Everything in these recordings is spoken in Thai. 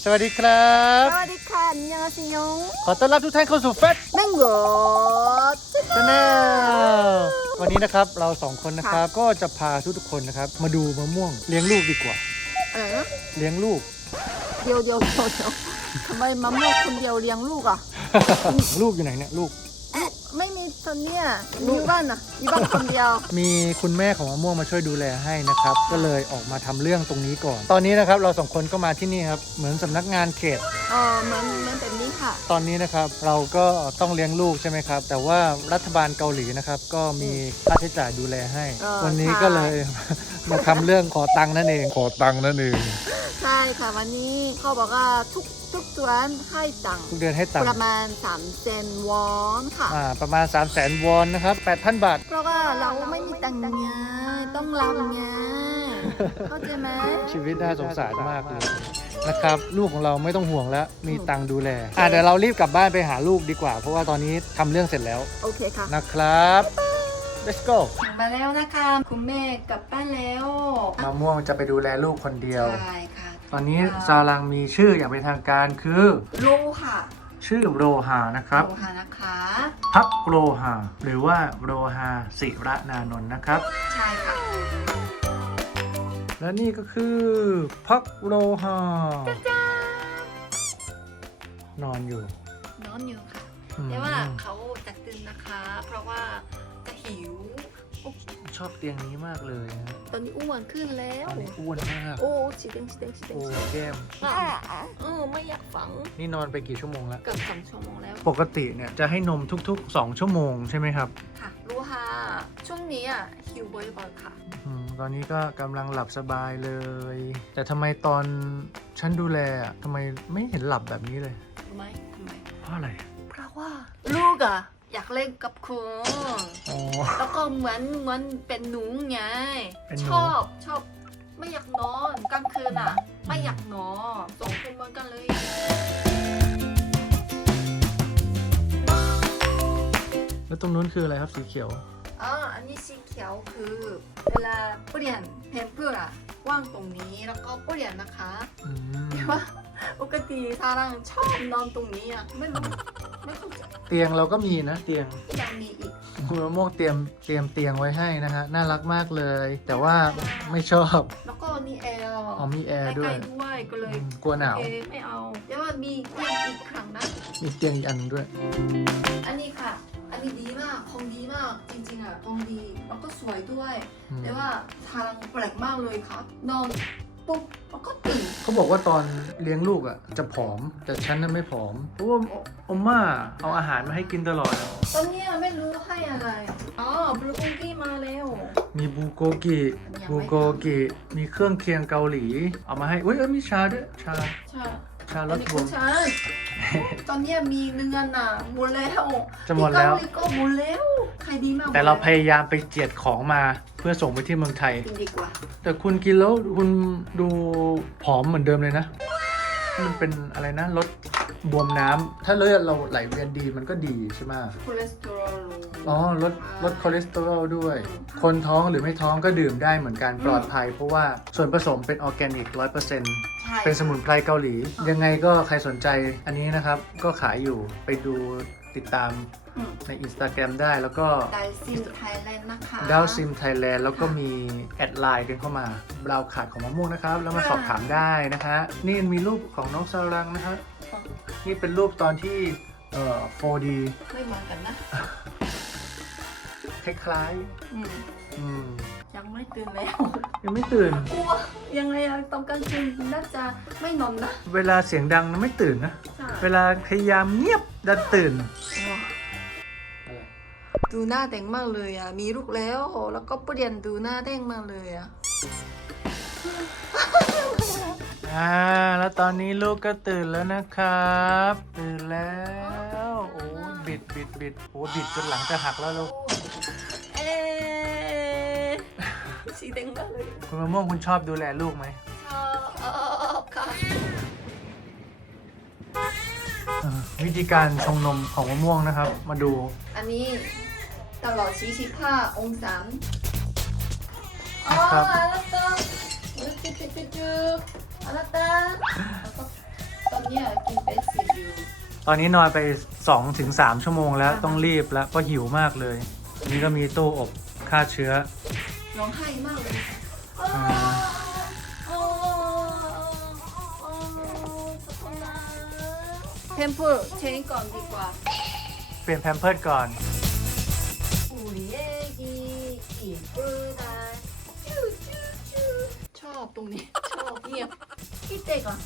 สวัสดีครับ สวัสดีค่ะนิยองอาเซิยงขอต้อนรับทุกท่านเข้าสู่เฟตนั่งโหลชาแนลวันนี้นะครับเราสองคนนะครับก็จะพาทุกทุกคนนะครับ มาดูมะม่วงเลี้ยงลูกดีกว่า อะไรนะเลี้ยงลูก เดียวเดียวเดียวเดียวทำไมมะม่วงคนเดียวเลี้ยงลูกอะ ลูกอยู่ไหนเนี่ยลูก ไม่มีตอนเนี้ยอยู่บ้านอะอยู่บ้านคนเดียว มีคุณแม่ของมะม่วงมาช่วยดูแลให้นะครับ ก็เลยออกมาทำเรื่องตรงนี้ก่อน ตอนนี้นะครับเราสองคนก็มาที่นี่ครับ เหมือนสำนักงานเขต เออเหมือนเหมือนแบบนี้ค่ะ ตอนนี้นะครับเราก็ต้องเลี้ยงลูกใช่ไหมครับ แต่ว่ารัฐบาลเกาหลีนะครับ ก็มีค่าใช้จ่ายดูแลให้ เออวันนี้ใช่ก็เลย มาทำเรื่องขอตังค์นั่นเอง ขอตังค์นั่นเองใช่ ค่ะวันนี้เขาบอกว่าทุกทุกเดือนให้ตังค์ทุกเดือนให้ตังค์ประมาณ3เซนวอนค่ะ อ่าประมาณ 3 0 0แสนวอนนะครับ 8,000 บาท เพราะว่าเราไม่มีตังค์ไงต้องรับไงเข้าใจไหมชีวิตน่าสงสารมากเลยนะครับ ลูกของเราไม่ต้องห่วงแล้ว มีตังค์ดูแล อ่าเดี๋ยวเรารีบกลับบ้านไปหาลูกดีกว่า เพราะว่าตอนนี้ทำเรื่องเสร็จแล้วโอเคค่ะ นะครับ let's go มาแล้วนะคะ คุณแม่กลับบ้านแล้วมะม่วงจะไปดูแลลูกคนเดียว ใช่ค่ะ ตอนนี้ซาลังมีชื่ออย่างเป็นทางการคือ โลค่ะชื่อโรฮานะครับ โลหะนะคะ พักโรฮาหรือว่าโรฮาศิระนานนท์นะครับ ใช่ค่ะ และนี่ก็คือ พักโรฮานอนอยู่ นอนอยู่ค่ะอืมแต่ว่าเขาจะตื่นนะคะ เพราะว่าจะหิวช อบเตียงนี้มากเลยฮะตอนนี้อ้วนขึ้นแล้วตอนนี้อ้วนมากโอ้ชิเด้งชิเด้งชิเด้งโอ้ชิเด้งแก้มเออไม่อยากฝังนี่นอนไปกี่ชั่วโมงแล้ว เกือบสองชั่วโมงแล้ว ปกติเนี่ยจะให้นมทุกๆ 2 ชั่วโมงใช่ไหมครับค่ะ รู้ค่ะช่วงนี้อะหิวบ่อยๆค่ะ อมตอนนี้ก็กำลังหลับสบายเลย แต่ทำไมตอนฉันดูแลอะทำไมไม่เห็นหลับแบบนี้เลยรู้ไหมทำไม เพราะอะไร เพราะว่าลูกอะ อยากเล่นกับคุณอ๋อแล้วก็เหมือนเหมือนเป็นหนูไง เป็นหนู ชอบชอบ ไม่อยากนอนกลางคืนอะ ไม่อยากนอนสองคนเหมือนกันเลย แล้วตรงนู้นคืออะไรครับสีเขียวอ่าอันนี้สีเขียวคือเวลาเปลี่ยนเพนเพื่ออะว่างตรงนี้แล้วก็เปลี่ยนนะคะอืมแต่ว่าปกติซารังชอบนอนตรงนี้อะไม่รู้ไม่ เข้าใจเตียงเราก็มีนะเตียง ยังมีอีกคุณมะม่วงเตรียมเตรียมเตียงไว้ให้นะฮะน่ารักมากเลย แต่ว่าไม่ชอบแล้วก็นี่แอร์อ๋อมีแอร์ด้วยใกล้ๆด้วยก็เลยอืมกลัวหนาวโอเคไม่เอาแต่ว่ามีเตียงอีกครั้งนะ มีเตียงอีกอันหนึงด้วย อันนี้ค่ะ อันนี้ดีมากของดีมาก จริงๆอะของดี แล้วก็สวยด้วย อืม แต่ว่าทารังแปลกมากเลยครับนอน ปุ๊บแล้วก็ตื่นเขาบอกว่าตอนเลี้ยงลูกอะ จะผอมแต่ฉันน่ะไม่ผอมเพราะว่าอมม่าเอาอาหารมาให้กินตลอด ตอนเนี้ยไม่รู้ให้อะไร อ๋อบลูกุงกี้มาแล้ว มีบูโกกิบูโกกิมีเครื่องเคียงเกาหลี เอามาให้เอ้ยเอ้ยมีชาด้วยชา ใช่ ชาลอันดนี้บคุวณมชายตอนเนี้ยมีเนื้อน่ะหมดแล้วจะหมดแล้วที่เกาหลีก็หมดแล้วใครดีมากแต่เราพยายามไปเจียดของมาเพื่อส่งไปที่เมืองไทย กินดีกว่า แต่คุณกินแล้วคุณดูผอมเหมือนเดิมเลยนะ มันเป็นอะไรนะลดบวมน้ำถ้าเลือดเราไหลเวียนดีมันก็ดีใช่ไหมคอเลสเตอรอลลงอ๋อลดลดคอเลสเตอรอลด้วย คนท้องหรือไม่ท้องก็ดื่มได้เหมือนกันปลอดภัย เพราะว่าส่วนผสมเป็นออร์แกนิกร้อยเปอร์เซ็นต์ ใช่เป็นสมุนไพรเกาหลี ยังไงก็ใครสนใจอันนี้นะครับก็ขายอยู่ไปดูติดตามอืมใน Instagram ได้แล้วก็ไดซิมไทยแลนด์นะคะ ดาวซิมไทยแลนด์แล้วก็มีแอดไลน์กันเข้ามาเราขาดของมะม่วงนะครับ แล้วมาสอบถามได้นะคะนี่มีรูปของน้องซารังนะฮะนี่เป็นรูปตอนที่เอ่อ 4D ไม่เหมือนกันนะคล้ายอืม ๆอืม ยังไม่ตื่นแล้วยังไม่ตื่น กลัวยังไงอะตอนกลางคืนน่าจะไม่นอนนะเวลาเสียงดังนะไม่ตื่นนะใช่เวลาพยายามเงียบดันตื่นว้าดูหน้าแดงมากเลยอะมีลูกแล้ว แล้วก็เปลี่ยนดูหน้าแดงมากเลยอะอ่า แล้วตอนนี้ลูกก็ตื่นแล้วนะครับ ตื่นแล้ว โอ้ยบิดบิดบิดโอ้บิดจนหลังจะหักแล้วลูกเอ๊ะ ฉี่เต็มานเลยคุณมะม่วงคุณชอบดูแลลูกไหมชอบค่ะวิธีการชงนมของมะม่วงนะครับ มาดูอันนี้ตลอดชีชิผ้าองศาอ๋อแล้วก็จุ๊บจุ๊บจุ๊บจุ๊บแล้วก็ตอนเนี้ยกินเป็ดสิอยู่ ตอนนี้นอนไป2-3ถึงชั่วโมงแล้วต้องรีบแล้วก็หิวมากเลย นี่ก็มีตู้อบฆ่าเชื้อ ร้องไห้มากเลย อ่า เทมเพอร์เชนก่อนดีกว่า เปลี่ยนแพมเพิร์ดก่อน 우리애기이쁘다 쭈쭈쭈ชอบตรงนี้ ชอบเงียบพี่เตก่อน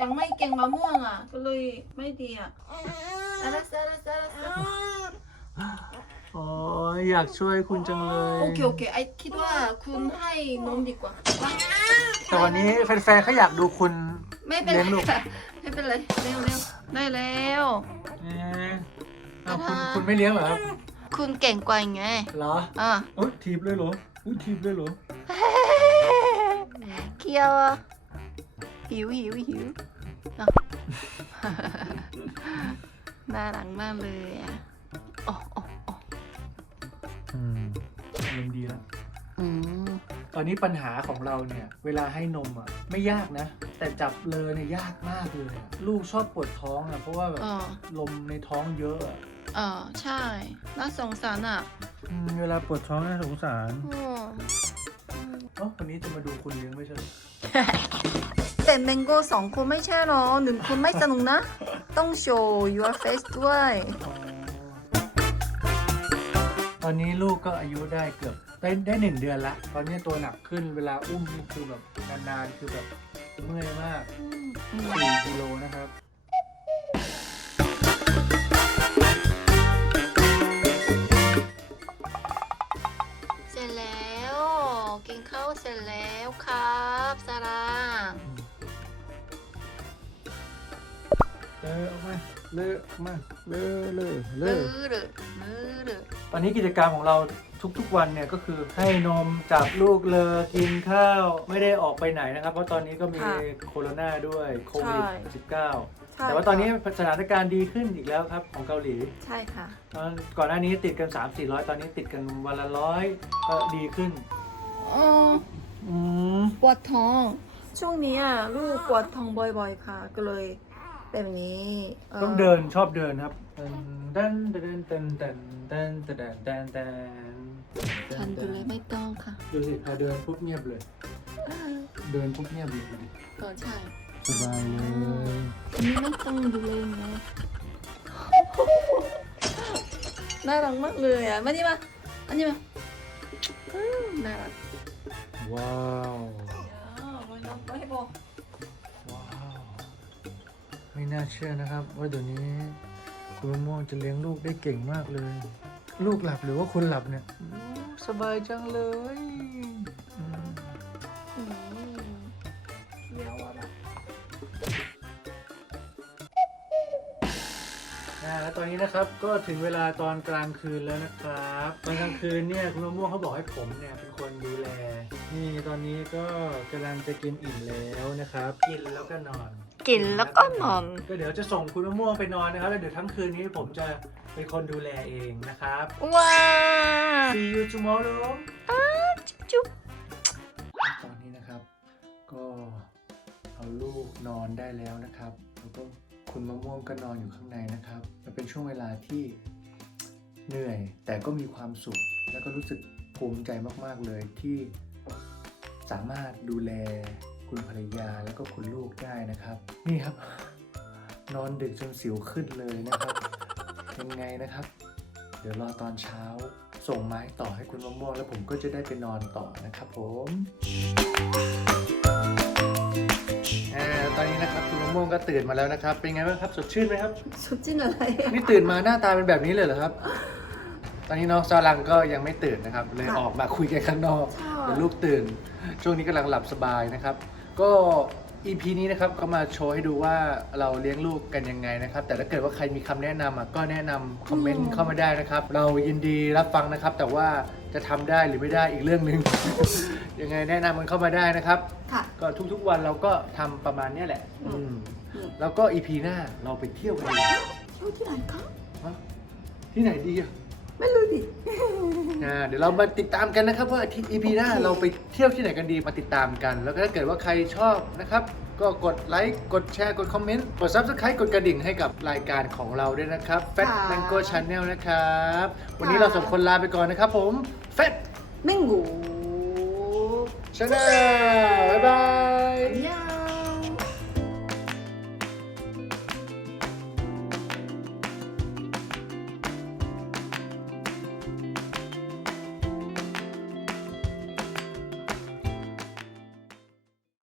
ยังไม่เก่งมะม่วงอ่ะ ก็เลยไม่ดีอ่ะอารัสอารัส อารัสโอ้ยอยากช่วยคุณจังเลย โอเคโอเคไอคิดว่าคุณให้นมดีกว่าแต่วันนี้แฟนๆเขาอยากดูคุณ ไม่เป็นไรเลี้ยงลูกค่ะไม่เป็นไรเร็วเร็วได้แล้ว เอ๊ะเอาคุณคุณไม่เลี้ยงเหรอครับคุณเก่งกว่าไงเหรออะอุ้ยทีบเลยเหรออุ้ยทีบเลยเหรอเคียวอะหิวหิวหิวอะ น่ารักมากเลยอะโอ้โอ้โอ้ อืมเริ่มดีแล้ว อืมตอนนี้ปัญหาของเราเนี่ย เวลาให้นมอะ ไม่ยากนะ แต่จับเลอเนี่ยยากมากเลยอะลูกชอบปวดท้องอะเพราะว่าแบบเออลมในท้องเยอะอะเออใช่น่าสงสารอะอืมเวลาปวดท้องน่าสงสาร อืมเอ๋อวันนี้จะมาดูคุณเลี้ยงไม่ใช่เหรอแต่แมงโก้สองคนไม่ใช่หรอหนึ่งคนไม่สนุกนะ ต้องโชว์ your face ด้วย อ๋อ ตอนนี้ลูกก็อายุได้เกือบได้ได้หนึ่งเดือนละ ตอนนี้ตัวหนักขึ้นเวลาอุ้มนี่คือแบบนานๆคือแบบเมื่อยมากสี่กิโลนะครับเสร็จแล้ว กินข้าวเสร็จแล้วครับสาราเลอะออกมาเลอะออกมาเลอะเลอะเลลือะอหรือลือหรือ ตอนนี้กิจกรรมของเราทุกๆวันเนี่ยก็คือให้นมจับลูกเลอกินข้าวไม่ได้ออกไปไหนนะครับ เพราะตอนนี้ก็มีค่ะโควิดด้วยโควิดใช่19แต่ว่าตอนนี้สถานการณ์ดีขึ้นอีกแล้วครับของเกาหลีใช่ค่ะ ตอนก่อนหน้านี้ติดกัน 3 4 0 0 ตอนนี้ติดกันวันละร้อยก็ดีขึ้น อ๋ออืม ปวดท้อง ช่วงนี้อะลูกปวดท้องบ่อยๆค่ะ ก็เลย แบบนี้อ่อต้องเดินชอบเดินครับเดินเดินเดินเดินเดินเดินเดินเดินฉันดูแลไม่ต้องค่ะ ดูสิพอเดินปุ๊บเงียบเลย เดินปุ๊บเงียบเลยดูดิก็ใช่สบายเลยอันนี้ไม่ต้องดูเลยไงน่ารักมากเลยอะมานี่มาอันนี้มาอืมน่ารักว้าวไม่ต้องไปบอกว้าว ไม่น่าเชื่อนะครับ ว่าเดี๋ยวนี้คุณมะม่วงจะเลี้ยงลูกได้เก่งมากเลย ลูกหลับหรือว่าคุณหลับเนี่ยอืมสบายจังเลยอืมอืมเดี๋ยวอะแบบอ่าแล้วตอนนี้นะครับก็ถึงเวลาตอนกลางคืนแล้วนะครับ ตอนกลางคืนเนี่ยคุณมะม่วงเขาบอกให้ผมเนี่ยเป็นคนดูแล นี่ตอนนี้ก็กำลังจะกินอิ่มแล้วนะครับ กินแล้วก็นอน กินแล้วก็นอน ก็เดี๋ยวจะส่งคุณมะม่วงไปนอนนะครับ แล้วเดี๋ยวทั้งคืนนี้ผมจะเป็นคนดูแลเองนะครับ ว้า See you tomorrow จุ๊บตอนนี้นะครับ ก็เอาลูกนอนได้แล้วนะครับ แล้วก็คุณมะม่วงก็นอนอยู่ข้างในนะครับมันเป็นช่วงเวลาที่เหนื่อย แต่ก็มีความสุข แล้วก็รู้สึกภูมิใจมาก ๆ เลยที่ สามารถดูแลคุณภรรยาแล้วก็คุณลูกได้นะครับ นี่ครับ นอนดึกจนสิวขึ้นเลยนะครับยังไงนะครับ เดี๋ยวรอตอนเช้า ส่งไม้ต่อให้คุณมะม่วงแล้วผมก็จะได้ไปนอนต่อนะครับ ผมอ่าตอนนี้นะครับคุณมะม่วงก็ตื่นมาแล้วนะครับ เป็นไงบ้างครับ สดชื่นไหมครับ สดชื่นอะไรอะนี่ตื่นมาหน้าตาเป็นแบบนี้เลยเหรอครับ ตอนนี้น้องซาลังก็ยังไม่ตื่นนะครับ เลยค่ะออกมาคุยกันข้างนอกใช่เดี๋ยวลูกตื่น ช่วงนี้กำลังหลับสบายนะครับ ก็ EP นี้นะครับก็มาโชว์ให้ดูว่าเราเลี้ยงลูกกันยังไงนะครับ แต่ถ้าเกิดว่าใครมีคำแนะนำอะก็แนะนำคอมเมนต์เข้ามาได้นะครับ เรายินดีรับฟังนะครับ แต่ว่าจะทำได้หรือไม่ได้อีกเรื่องหนึ่ง ยังไงแนะนำมันเข้ามาได้นะครับ ค่ะ ก็ทุกๆวันเราก็ทำประมาณเนี้ยแหละอืมอืม แล้วก็ EP หน้าเราไปเที่ยวกันดีกว่าเที่ยวที่ไหนคะฮะที่ไหนดีอะ ไม่รู้ดิ อ่าเดี๋ยวเรามาติดตามกันนะครับว่าอาทิตย์ EP หน้าโอเคเราไปเที่ยวที่ไหนกันดีมาติดตามกัน แล้วก็ถ้าเกิดว่าใครชอบนะครับ ก็กดไลค์กดแชร์กดคอมเมนต์กด Subscribe กดกระดิ่งให้กับรายการของเราด้วยนะครับ Fat ค่ะ Mango Channel นะครับ วันนี้ค่ะเราสองคนลาไปก่อนนะครับผม Fat แมงกู Channel